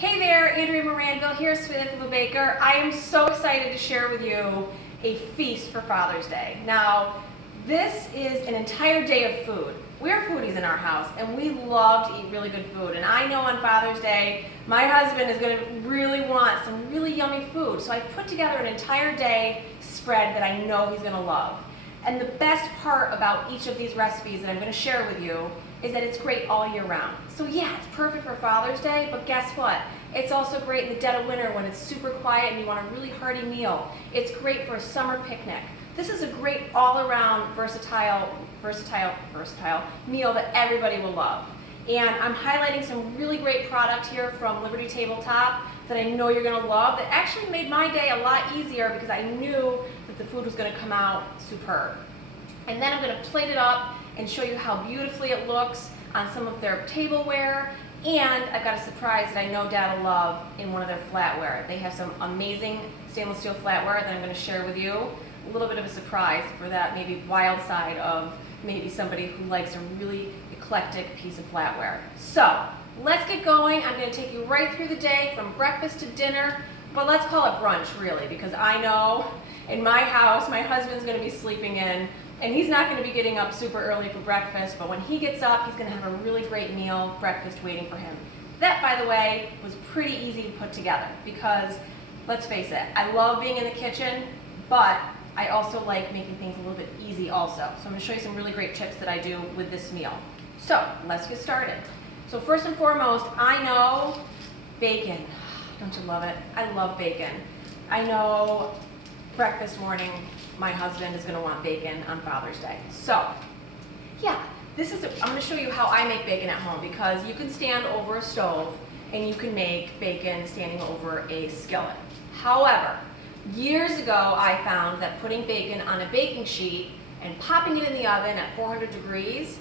Hey there, Andrea Moranville here, Sweet Little Baker. I am so excited to share with you a feast for Father's Day. Now, this is an entire day of food. We're foodies in our house and we love to eat really good food. And I know on Father's Day, my husband is going to really want some really yummy food. So I put together an entire day spread that I know he's going to love. And the best part about each of these recipes that I'm going to share with you is that it's great all year round. So yeah, it's perfect for Father's Day, but guess what? It's also great in the dead of winter when it's super quiet and you want a really hearty meal. It's great for a summer picnic. This is a great all-around versatile meal that everybody will love. And I'm highlighting some really great product here from Liberty Tabletop that I know you're going to love that actually made my day a lot easier because I knew that the food was going to come out superb. And then I'm going to plate it up and show you how beautifully it looks on some of their tableware. And I've got a surprise that I know Dad will love in one of their flatware. They have some amazing stainless steel flatware that I'm going to share with you. A little bit of a surprise for that maybe wild side of maybe somebody who likes a really eclectic piece of flatware. So let's get going. I'm going to take you right through the day from breakfast to dinner, but let's call it brunch really, because I know in my house my husband's going to be sleeping in and he's not going to be getting up super early for breakfast, but when he gets up he's going to have a really great meal, breakfast waiting for him. That, by the way, was pretty easy to put together because, let's face it, I love being in the kitchen, but I also like making things a little bit easy also. So I'm going to show you some really great tips that I do with this meal. So let's get started. So first and foremost, I know bacon. Don't you love it? I love bacon. I know breakfast morning, my husband is going to want bacon on Father's Day. So yeah, I'm going to show you how I make bacon at home because you can stand over a stove and you can make bacon standing over a skillet. However, years ago I found that putting bacon on a baking sheet and popping it in the oven at 400 degrees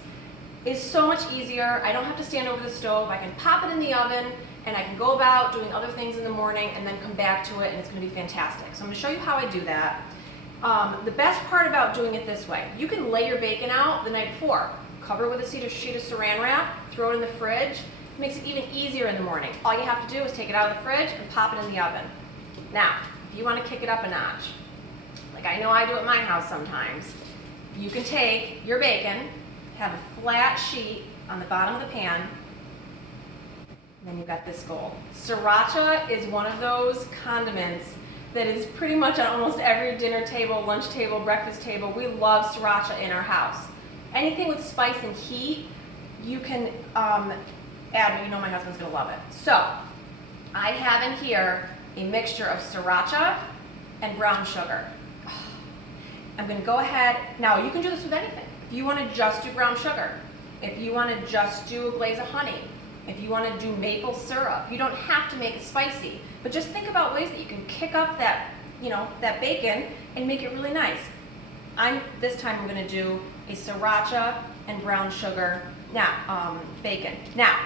is so much easier. I don't have to stand over the stove. I can pop it in the oven and I can go about doing other things in the morning and then come back to it and it's going to be fantastic. So I'm going to show you how I do that. The best part about doing it this way, you can lay your bacon out the night before. Cover it with a sheet of saran wrap, throw it in the fridge. It makes it even easier in the morning. All you have to do is take it out of the fridge and pop it in the oven. Now, if you want to kick it up a notch, like I know I do at my house sometimes, you can take your bacon, have a flat sheet on the bottom of the pan, and then you've got this goal. Sriracha is one of those condiments that is pretty much on almost every dinner table, lunch table, breakfast table. We love sriracha in our house. Anything with spice and heat, you can add, but you know my husband's going to love it. So I have in here a mixture of sriracha and brown sugar. I'm going to go ahead, now you can do this with anything. If you want to just do brown sugar, if you want to just do a glaze of honey, if you want to do maple syrup, you don't have to make it spicy, but just think about ways that you can kick up that, that bacon and make it really nice. This time I'm going to do a sriracha and brown sugar bacon. Now,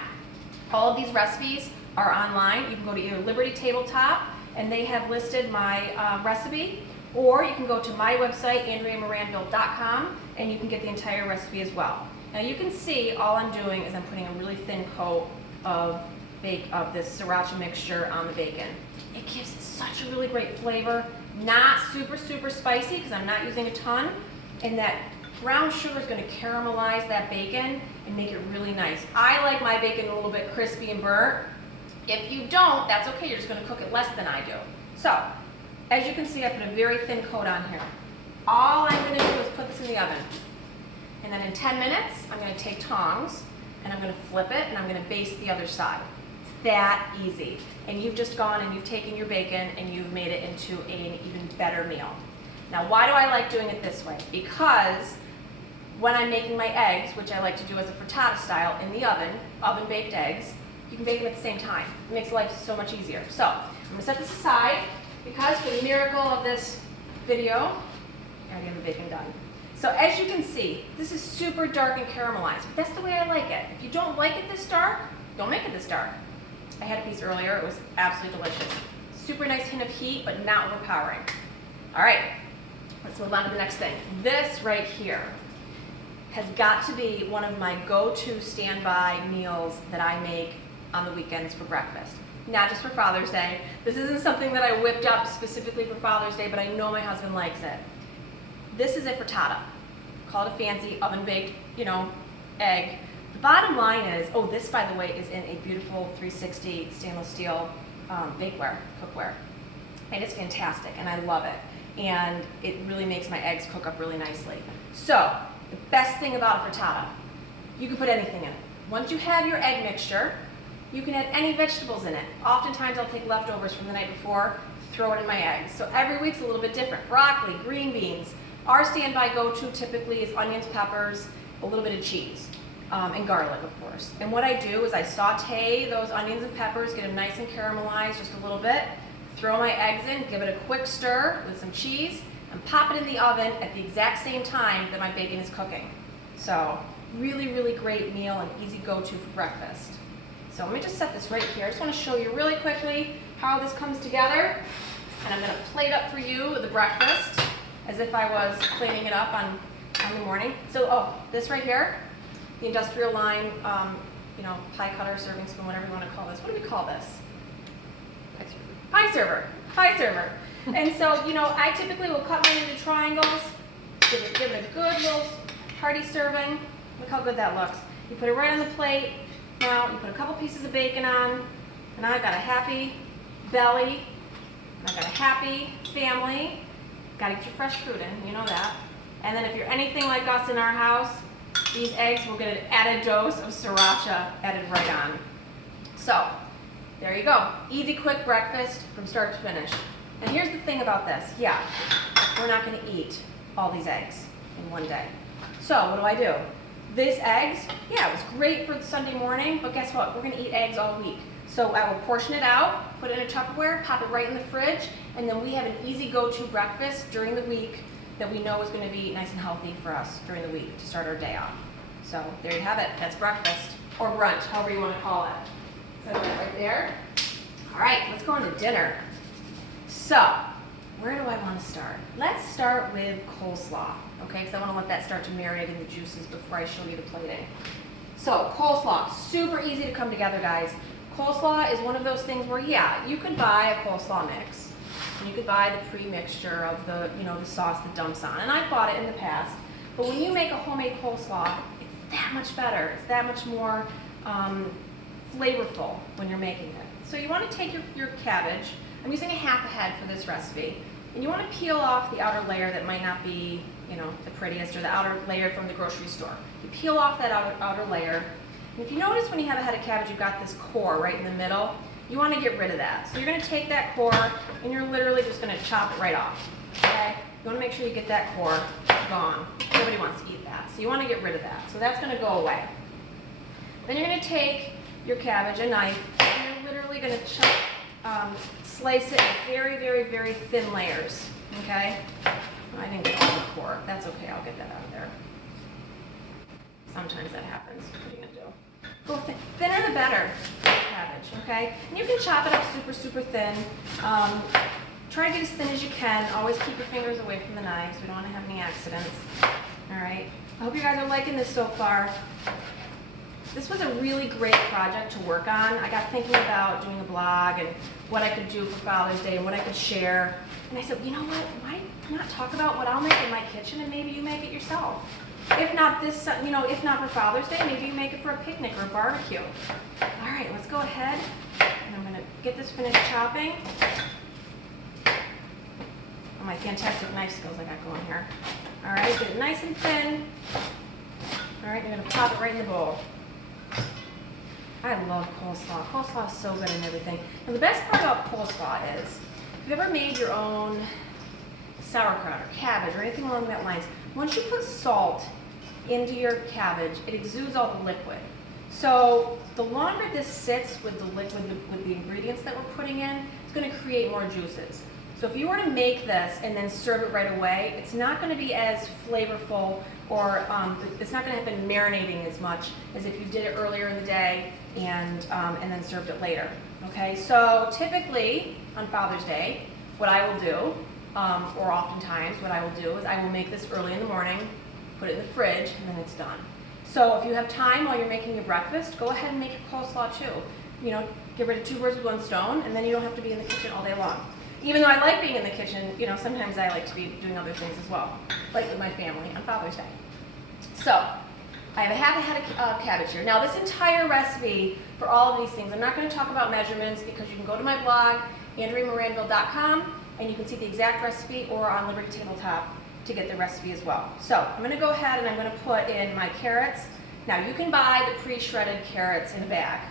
all of these recipes are online. You can go to either Liberty Tabletop and they have listed my recipe, or you can go to my website, andreamoranville.com, and you can get the entire recipe as well. Now you can see all I'm doing is I'm putting a really thin coat of this sriracha mixture on the bacon. It gives it such a really great flavor, not super spicy because I'm not using a ton, and that brown sugar is going to caramelize that bacon and make it really nice. I like my bacon a little bit crispy and burnt. If you don't, that's okay, you're just going to cook it less than I do. So, as you can see, I put a very thin coat on here. All I'm going to do is put this in the oven. And then in 10 minutes, I'm going to take tongs and I'm going to flip it and I'm going to baste the other side. It's that easy. And you've just gone and you've taken your bacon and you've made it into an even better meal. Now, why do I like doing it this way? Because when I'm making my eggs, which I like to do as a frittata style in the oven-baked eggs, you can bake them at the same time. It makes life so much easier. So I'm going to set this aside because for the miracle of this video, I already have the bacon done. So as you can see, this is super dark and caramelized, but that's the way I like it. If you don't like it this dark, don't make it this dark. I had a piece earlier, it was absolutely delicious. Super nice hint of heat, but not overpowering. All right, let's move on to the next thing. This right here has got to be one of my go-to standby meals that I make on the weekends for breakfast. Not just for Father's Day. This isn't something that I whipped up specifically for Father's Day, but I know my husband likes it. This is a frittata. Call it a fancy oven-baked, egg. The bottom line is, oh, this, by the way, is in a beautiful 360 stainless steel bakeware, cookware. And it's fantastic, and I love it. And it really makes my eggs cook up really nicely. So, the best thing about a frittata, you can put anything in it. Once you have your egg mixture, you can add any vegetables in it. Oftentimes I'll take leftovers from the night before, throw it in my eggs. So every week's a little bit different. Broccoli, green beans. Our standby go-to typically is onions, peppers, a little bit of cheese, and garlic, of course. And what I do is I saute those onions and peppers, get them nice and caramelized just a little bit, throw my eggs in, give it a quick stir with some cheese, and pop it in the oven at the exact same time that my bacon is cooking. So really, really great meal and easy go-to for breakfast. So let me just set this right here. I just want to show you really quickly how this comes together. And I'm going to plate up for you the breakfast as if I was plating it up on the morning. So, this right here, the industrial line, pie cutter, serving spoon, whatever you want to call this. What do we call this? Pie server. Pie server. And so, I typically will cut mine into triangles, give it a good little hearty serving. Look how good that looks. You put it right on the plate. Now, you put a couple pieces of bacon on, and I've got a happy belly, and I've got a happy family. Gotta get your fresh fruit in, you know that. And then if you're anything like us in our house, these eggs will get an added dose of sriracha added right on. So, there you go. Easy, quick breakfast from start to finish. And here's the thing about this. Yeah, we're not gonna eat all these eggs in one day. So, what do? These eggs, yeah, it was great for Sunday morning, but guess what? We're gonna eat eggs all week. So I will portion it out, put it in a Tupperware, pop it right in the fridge, and then we have an easy go-to breakfast during the week that we know is gonna be nice and healthy for us during the week to start our day off. So there you have it, that's breakfast, or brunch, however you wanna call it. So that right there. All right, let's go on to dinner. So, where do I wanna start? Let's start with coleslaw. Okay, because I want to let that start to marinate in the juices before I show you the plating. So, coleslaw, super easy to come together, guys. Coleslaw is one of those things where, yeah, you could buy a coleslaw mix. And you could buy the pre-mixture of the, the sauce that dumps on. And I've bought it in the past. But when you make a homemade coleslaw, it's that much better. It's that much more flavorful when you're making it. So you want to take your cabbage. I'm using a half a head for this recipe. And you want to peel off the outer layer that might not be the prettiest, or the outer layer from the grocery store. You peel off that outer layer. And if you notice when you have a head of cabbage, you've got this core right in the middle. You want to get rid of that. So you're going to take that core and you're literally just going to chop it right off. Okay? You want to make sure you get that core gone. Nobody wants to eat that. So you want to get rid of that. So that's going to go away. Then you're going to take your cabbage, a knife, and you're literally going to slice it in very, very, very thin layers. Okay? I didn't get all the core. That's okay, I'll get that out of there. Sometimes that happens. What are you gonna do? Go thinner the better, cabbage, okay? And you can chop it up super, super thin. Try to get as thin as you can. Always keep your fingers away from the knives. We don't want to have any accidents. All right. I hope you guys are liking this so far. This was a really great project to work on. I got thinking about doing a blog and what I could do for Father's Day and what I could share. And I said, you know what? Why not talk about what I'll make in my kitchen and maybe you make it yourself? If not this, if not for Father's Day, maybe you make it for a picnic or a barbecue. All right, let's go ahead. And I'm gonna get this finished chopping. Oh, my fantastic knife skills I got going here. All right, get it nice and thin. All right, you're gonna pop it right in the bowl. I love coleslaw. Coleslaw is so good and everything. And the best part about coleslaw is, if you've ever made your own sauerkraut or cabbage or anything along that lines, once you put salt into your cabbage, it exudes all the liquid. So the longer this sits with the liquid, with the ingredients that we're putting in, it's going to create more juices. So if you were to make this and then serve it right away, it's not going to be as flavorful, or it's not going to have been marinating as much as if you did it earlier in the day and then served it later. Okay, so typically on Father's Day, what I will do, or oftentimes what I will do, is I will make this early in the morning, put it in the fridge, and then it's done. So if you have time while you're making your breakfast, go ahead and make your coleslaw too. you know, get rid of 2 birds with 1 stone, and then you don't have to be in the kitchen all day long. Even though I like being in the kitchen, you know, sometimes I like to be doing other things as well, like with my family on Father's Day. So, I have a half a head of cabbage here. Now, this entire recipe for all of these things, I'm not going to talk about measurements because you can go to my blog, andreamoranville.com, and you can see the exact recipe, or on Liberty Tabletop to get the recipe as well. So, I'm going to go ahead and I'm going to put in my carrots. Now, you can buy the pre-shredded carrots in a bag,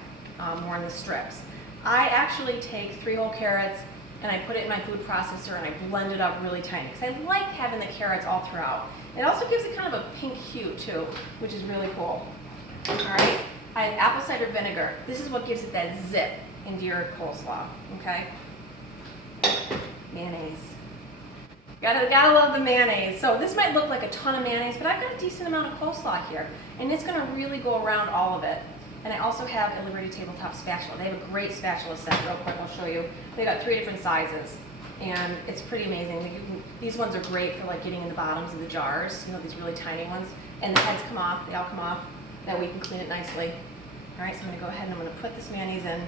or in the strips. I actually take 3 whole carrots and I put it in my food processor and I blend it up really tiny because I like having the carrots all throughout. It also gives it kind of a pink hue too, which is really cool. All right, I have apple cider vinegar. This is what gives it that zip into your coleslaw, okay? Mayonnaise. Gotta love the mayonnaise. So this might look like a ton of mayonnaise, but I've got a decent amount of coleslaw here, and it's gonna really go around all of it. And I also have a Liberty Tabletop spatula. They have a great spatula set, real quick, I'll show you. They got 3 different sizes, and it's pretty amazing. These ones are great for like getting in the bottoms of the jars, you know, these really tiny ones. And the heads come off, they all come off. That way you can clean it nicely. All right, so I'm gonna go ahead and I'm gonna put this mayonnaise in.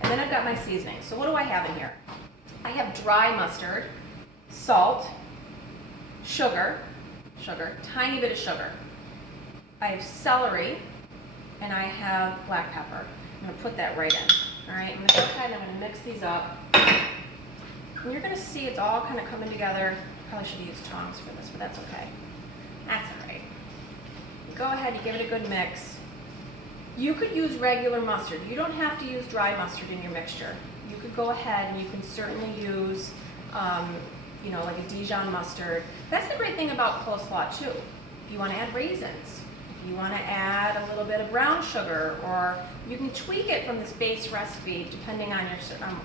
And then I've got my seasoning. So what do I have in here? I have dry mustard, salt, sugar, tiny bit of sugar. I have celery, and I have black pepper. I'm going to put that right in. All right, I'm going to go ahead and I'm going to mix these up. And you're going to see it's all kind of coming together. Probably should have used tongs for this, but that's okay. That's all right. You go ahead, you give it a good mix. You could use regular mustard. You don't have to use dry mustard in your mixture. You could go ahead and you can certainly use, you know, like a Dijon mustard. That's the great thing about coleslaw too. If you want to add raisins, you want to add a little bit of brown sugar, or you can tweak it from this base recipe depending on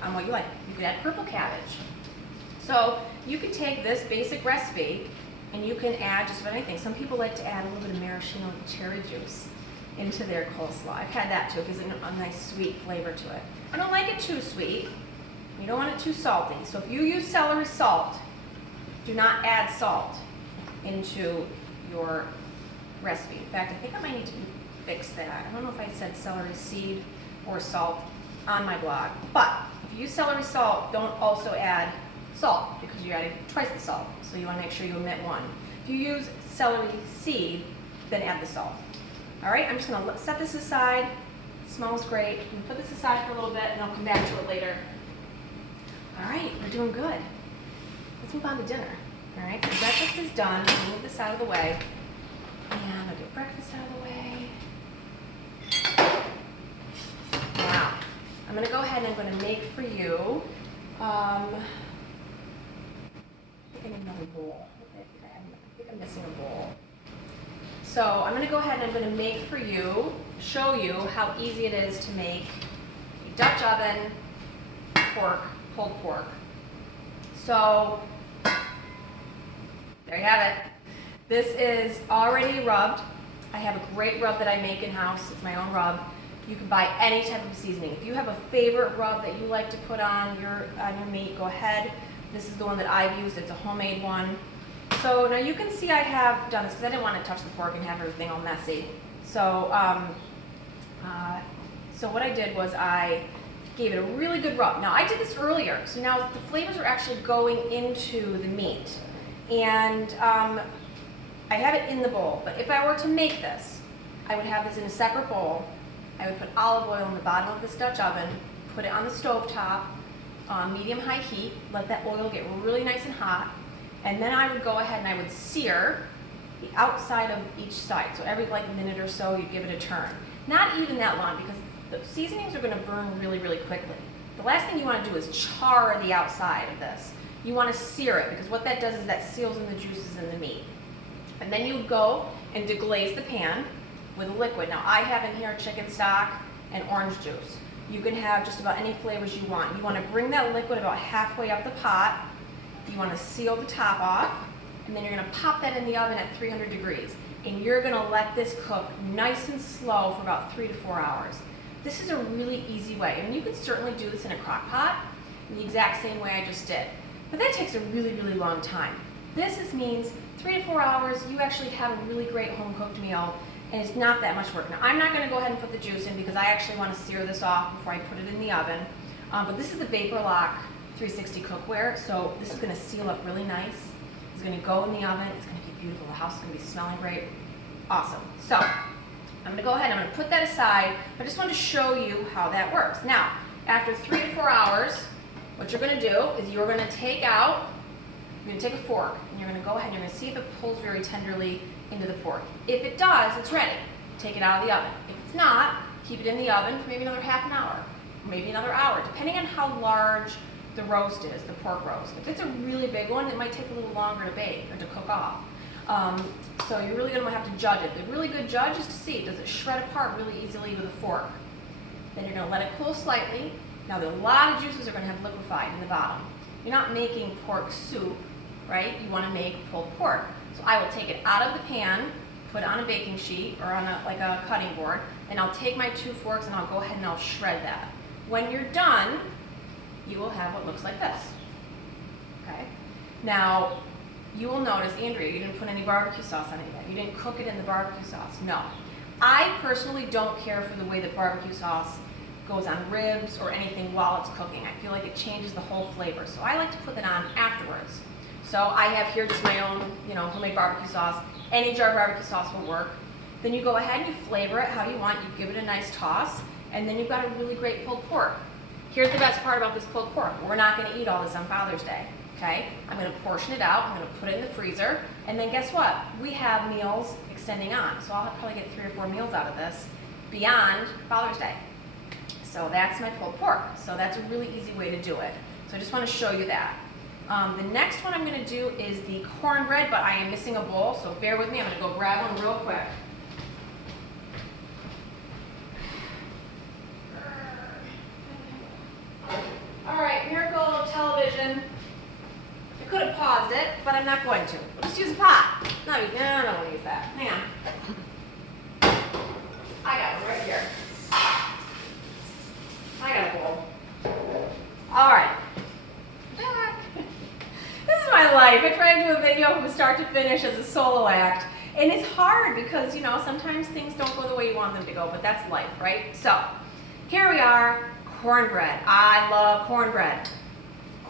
on what you like. You could add purple cabbage. So you could take this basic recipe and you can add just about anything. Some people like to add a little bit of maraschino cherry juice into their coleslaw. I've had that too. It gives it a nice sweet flavor to it. I don't like it too sweet. You don't want it too salty. So if you use celery salt, do not add salt into your recipe. In fact, I think I might need to fix that. I don't know if I said celery seed or salt on my blog, but if you use celery salt, don't also add salt because you're adding twice the salt. So you want to make sure you omit one. If you use celery seed, then add the salt. All right, I'm just going to set this aside. It smells great. I'm going to put this aside for a little bit and I'll come back to it later. All right, we're doing good. Let's move on to dinner. All right, so breakfast is done. I'll move this out of the way. And I'll get breakfast out of the way. Now, I'm going to go ahead and I'm going to make for you, I think I need another bowl. I think I'm missing a bowl. So I'm going to go ahead and I'm going to make for you, show you how easy it is to make a Dutch oven pork, pulled pork. So there you have it. This is already rubbed. I have a great rub that I make in-house. It's my own rub. You can buy any type of seasoning. If you have a favorite rub that you like to put on your meat, go ahead. This is the one that I've used. It's a homemade one. So now you can see I have done this because I didn't want to touch the pork and have everything all messy. So, so what I did was I gave it a really good rub. Now I did this earlier, so now the flavors are actually going into the meat. And I have it in the bowl, but if I were to make this, I would have this in a separate bowl. I would put olive oil in the bottom of this Dutch oven, put it on the stove top, on medium-high heat, let that oil get really nice and hot, and then I would go ahead and I would sear the outside of each side. So every like minute or so, you give it a turn. Not even that long because the seasonings are going to burn really, really quickly. The last thing you want to do is char the outside of this. You want to sear it because what that does is that seals in the juices in the meat. And then you go and deglaze the pan with a liquid. Now I have in here chicken stock and orange juice. You can have just about any flavors you want. You want to bring that liquid about halfway up the pot. You want to seal the top off, and then you're going to pop that in the oven at 300 degrees. And you're going to let this cook nice and slow for about 3 to 4 hours. This is a really easy way, and you can certainly do this in a crock pot in the exact same way I just did. But that takes a really, really long time. This means 3 to 4 hours, you actually have a really great home-cooked meal, and it's not that much work. Now, I'm not going to go ahead and put the juice in because I actually want to sear this off before I put it in the oven. But this is the Vapor Lock 360 cookware, so this is going to seal up really nice. It's going to go in the oven. It's going to be beautiful. The house is going to be smelling great. Awesome. So I'm going to go ahead and I'm going to put that aside. I just want to show you how that works. Now, after 3 to 4 hours, what you're going to do is you're going to take out, you're going to take a fork, and you're going to go ahead and you're going to see if it pulls very tenderly into the pork. If it does, it's ready. Take it out of the oven. If it's not, keep it in the oven for maybe another half an hour, maybe another hour, depending on how large the roast is, the pork roast. If it's a really big one, it might take a little longer to bake or to cook off. So you're really going to have to judge it. The really good judge is to see, does it shred apart really easily with a fork? Then you're going to let it cool slightly. Now, a lot of juices are going to have liquefied in the bottom. You're not making pork soup, right? You want to make pulled pork. So I will take it out of the pan, put it on a baking sheet or on like a cutting board, and I'll take my 2 forks and I'll go ahead and I'll shred that. When you're done, you will have what looks like this. Okay? Now, you will notice, Andrea, you didn't put any barbecue sauce on it yet. You didn't cook it in the barbecue sauce. No. I personally don't care for the way that barbecue sauce goes on ribs or anything while it's cooking. I feel like it changes the whole flavor. So I like to put that on afterwards. So I have here just my own, homemade barbecue sauce. Any jar of barbecue sauce will work. Then you go ahead and you flavor it how you want. You give it a nice toss, and then you've got a really great pulled pork. Here's the best part about this pulled pork. We're not going to eat all this on Father's Day. Okay? I'm going to portion it out. I'm going to put it in the freezer. And then guess what? We have meals extending on. So I'll probably get 3 or 4 meals out of this beyond Father's Day. So that's my pulled pork. So that's a really easy way to do it. So I just want to show you that. The next one I'm going to do is the cornbread, but I am missing a bowl, so bear with me. I'm going to go grab one real quick. All right, miracle of television. I could have paused it, but I'm not going to. We'll just use a pot. No, I don't want to use that. Hang on. I got one right here. I got a bowl. All right. This is my life. I try to do a video from start to finish as a solo act. And it's hard because, sometimes things don't go the way you want them to go, but that's life, right? So, here we are, cornbread. I love cornbread.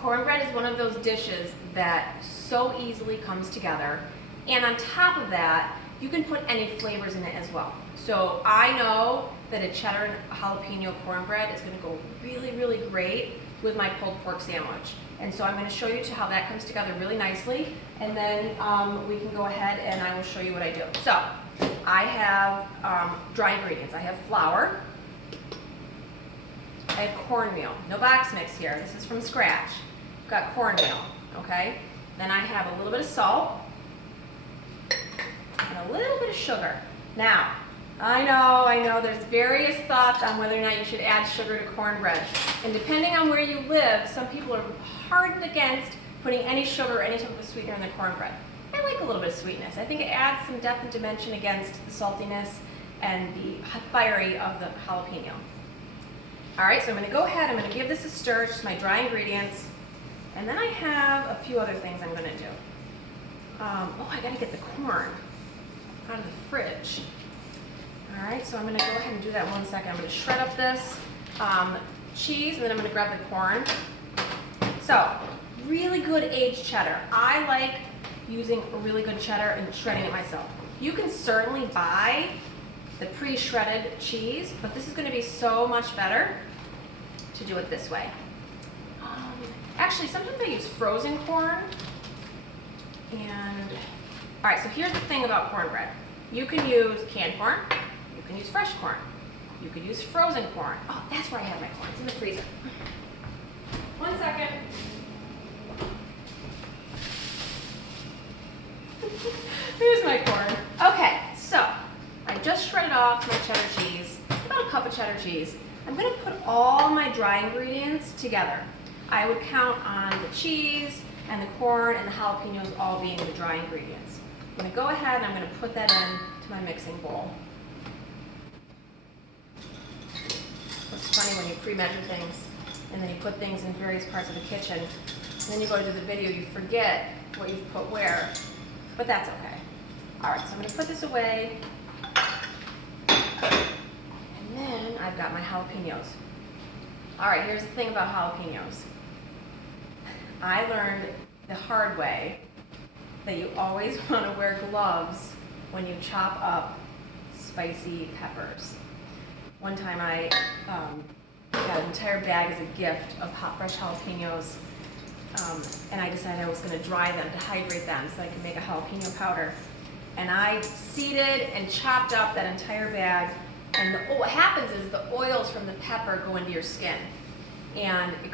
Cornbread is one of those dishes that so easily comes together. And on top of that, you can put any flavors in it as well. So I know that a cheddar and jalapeno cornbread is going to go really, really great with my pulled pork sandwich. And so I'm going to show you how that comes together really nicely, and then we can go ahead and I will show you what I do. So I have dry ingredients. I have flour, I have cornmeal, no box mix here, this is from scratch. I've got cornmeal, okay? Then I have a little bit of salt and a little bit of sugar. Now, I know, there's various thoughts on whether or not you should add sugar to cornbread. And depending on where you live, some people are hardened against putting any sugar or any type of sweetener in their cornbread. I like a little bit of sweetness. I think it adds some depth and dimension against the saltiness and the fiery of the jalapeno. All right, so I'm going to go ahead, I'm going to give this a stir, just my dry ingredients. And then I have a few other things I'm going to do. I got to get the corn out of the fridge. All right, so I'm going to go ahead and do that 1 second. I'm going to shred up this cheese, and then I'm going to grab the corn. So, really good aged cheddar. I like using a really good cheddar and shredding it myself. You can certainly buy the pre-shredded cheese, but this is going to be so much better to do it this way. Actually, sometimes I use frozen corn. And all right, so here's the thing about cornbread. You can use canned corn. You can use fresh corn. You could use frozen corn. Oh, that's where I have my corn. It's in the freezer. 1 second. Here's my corn. Okay, so I just shredded off my cheddar cheese, about a cup of cheddar cheese. I'm going to put all my dry ingredients together. I would count on the cheese and the corn and the jalapenos all being the dry ingredients. I'm going to go ahead and I'm going to put that into my mixing bowl. It's funny when you pre-measure things and then you put things in various parts of the kitchen and then you go to do the video, you forget what you've put where, but that's okay. All right, so I'm going to put this away I've got my jalapenos. All right, here's the thing about jalapenos. I learned the hard way that you always want to wear gloves when you chop up spicy peppers. One time I got an entire bag as a gift of fresh jalapenos, and I decided I was going to dry them to hydrate them so I could make a jalapeno powder. And I seeded and chopped up that entire bag, and what happens is the oils from the pepper go into your skin, and it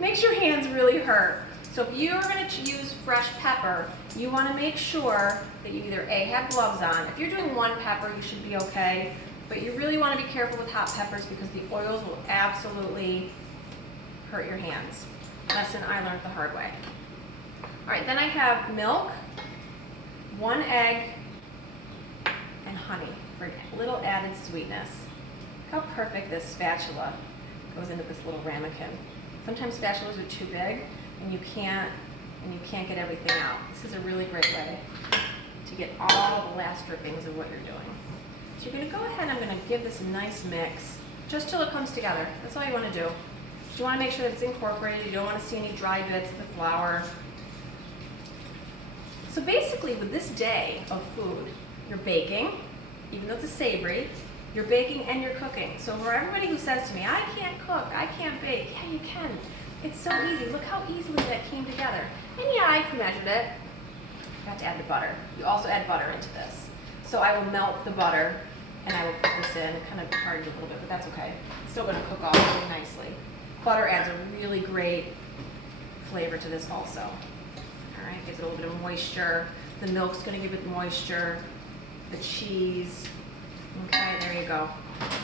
makes your hands really hurt. So if you're going to use fresh pepper, you want to make sure that you either A, have gloves on. If you're doing one pepper, you should be okay, but you really want to be careful with hot peppers because the oils will absolutely hurt your hands. Lesson I learned the hard way. All right, then I have milk, 1 egg, and honey for a little added sweetness. Look how perfect this spatula goes into this little ramekin. Sometimes spatulas are too big and you can't get everything out. This is a really great way to get all the last drippings of what you're doing. So you're going to go ahead and I'm going to give this a nice mix just till it comes together. That's all you want to do. You want to make sure that it's incorporated. You don't want to see any dry bits of the flour. So basically with this day of food, you're baking, even though it's a savory, you're baking and you're cooking. So for everybody who says to me, I can't cook, I can't bake, yeah, you can. It's so easy. Look how easily that came together. And yeah, I measured it. I got to add the butter. You also add butter into this. So I will melt the butter and I will put this in, kind of harden it a little bit, but that's okay. It's still going to cook off really nicely. Butter adds a really great flavor to this also. All right, gives it a little bit of moisture. The milk's going to give it moisture. The cheese. Okay, there you go.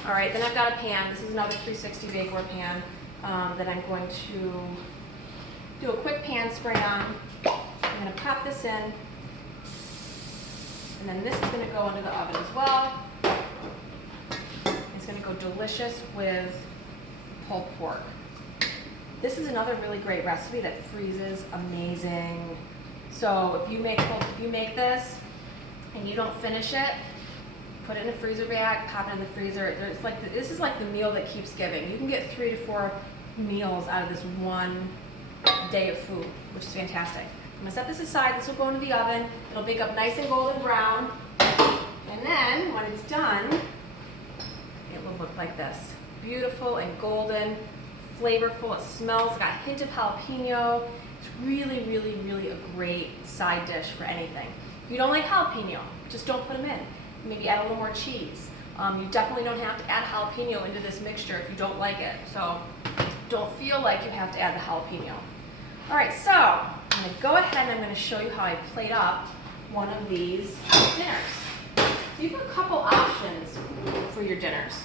All right, then I've got a pan. This is another 360 bakeware pan that I'm going to do a quick pan spray on. I'm going to pop this in, and then this is going to go into the oven as well. It's going to go delicious with pulled pork. This is another really great recipe that freezes amazing. So if you make this and you don't finish it, put it in a freezer bag, pop it in the freezer. This is like the meal that keeps giving. You can get 3 to 4 meals out of this one day of food, which is fantastic. I'm gonna set this aside. This will go into the oven. It'll bake up nice and golden brown. And then when it's done, it will look like this. Beautiful and golden, flavorful. It smells, got a hint of jalapeno. It's really, really, really a great side dish for anything. If you don't like jalapeno, just don't put them in. Maybe add a little more cheese. You definitely don't have to add jalapeno into this mixture if you don't like it. So don't feel like you have to add the jalapeno. All right, so I'm going to go ahead and I'm going to show you how I plate up one of these dinners. So you have a couple options for your dinners.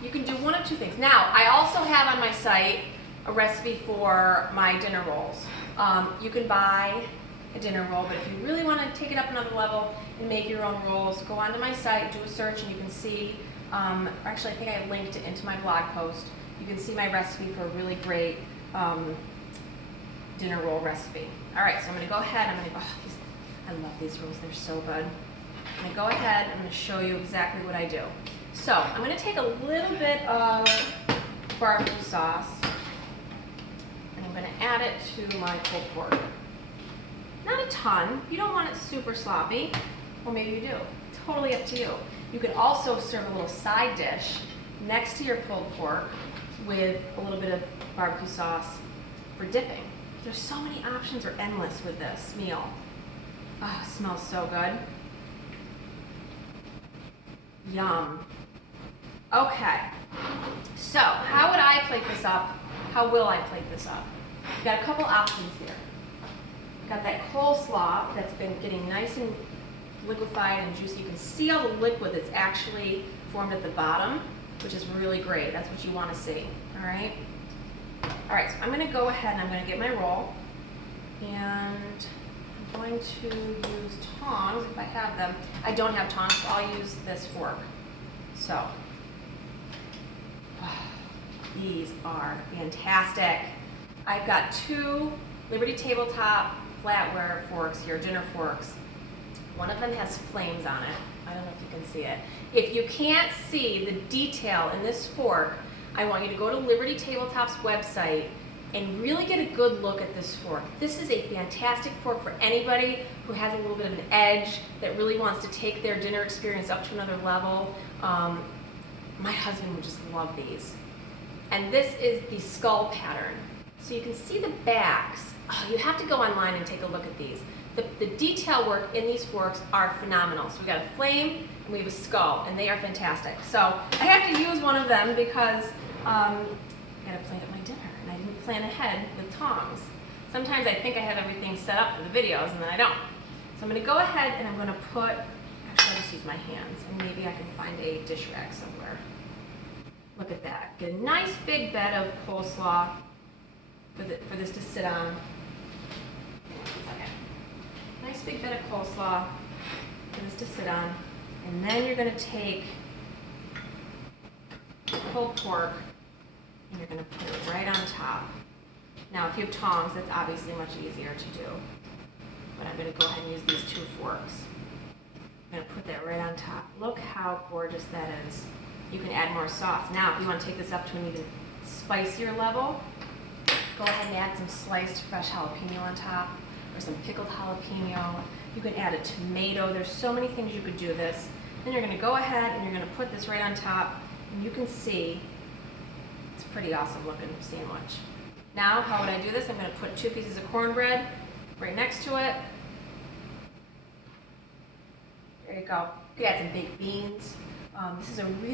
You can do one of two things. Now, I also have on my site a recipe for my dinner rolls. You can buy a dinner roll, but if you really want to take it up another level and make your own rolls, go onto my site, do a search, and you can see, actually I think I linked it into my blog post. You can see my recipe for a really great dinner roll recipe. All right, so I'm going to go ahead, I love these rolls, they're so good. I'm going to go ahead, I'm going to show you exactly what I do. So I'm going to take a little bit of barbecue sauce, and I'm going to add it to my pulled pork. Not a ton. You don't want it super sloppy, or maybe you do. Totally up to you. You can also serve a little side dish next to your pulled pork with a little bit of barbecue sauce for dipping. There's so many options, are endless with this meal. Oh, it smells so good. Yum. Okay, so how would I plate this up? How will I plate this up? You've got a couple options here. You've got that coleslaw that's been getting nice and liquefied and juicy. You can see all the liquid that's actually formed at the bottom, which is really great. That's what you want to see, all right? All right, so I'm going to go ahead and I'm going to get my roll, and I'm going to use tongs if I have them. I don't have tongs, so I'll use this fork. So, these are fantastic. I've got 2 Liberty Tabletop flatware forks here, dinner forks. One of them has flames on it. I don't know if you can see it. If you can't see the detail in this fork, I want you to go to Liberty Tabletop's website and really get a good look at this fork. This is a fantastic fork for anybody who has a little bit of an edge, that really wants to take their dinner experience up to another level. My husband would just love these. And this is the skull pattern. So you can see the backs. Oh, you have to go online and take a look at these. The detail work in these forks are phenomenal. So we got a flame and we have a skull, and they are fantastic. So I have to use one of them because I gotta plan at my dinner, and I didn't plan ahead with tongs. Sometimes I think I have everything set up for the videos, and then I don't. So I'm gonna go ahead and I'm gonna put, actually I'll just use my hands, and maybe I can find a dish rag somewhere. Look at that. Get a nice big bed of coleslaw for this to sit on. Okay. Nice big bed of coleslaw for this to sit on. And then you're going to take pulled pork and you're going to put it right on top. Now, if you have tongs, that's obviously much easier to do. But I'm going to go ahead and use these 2 forks. I'm going to put that right on top. Look how gorgeous that is. You can add more sauce. Now, if you want to take this up to an even spicier level, go ahead and add some sliced fresh jalapeno on top, or some pickled jalapeno. You can add a tomato. There's so many things you could do this. Then you're going to go ahead and you're going to put this right on top, and you can see it's a pretty awesome looking sandwich. Now, how would I do this? I'm going to put 2 pieces of cornbread right next to it. There you go. You can add some baked beans. This is a really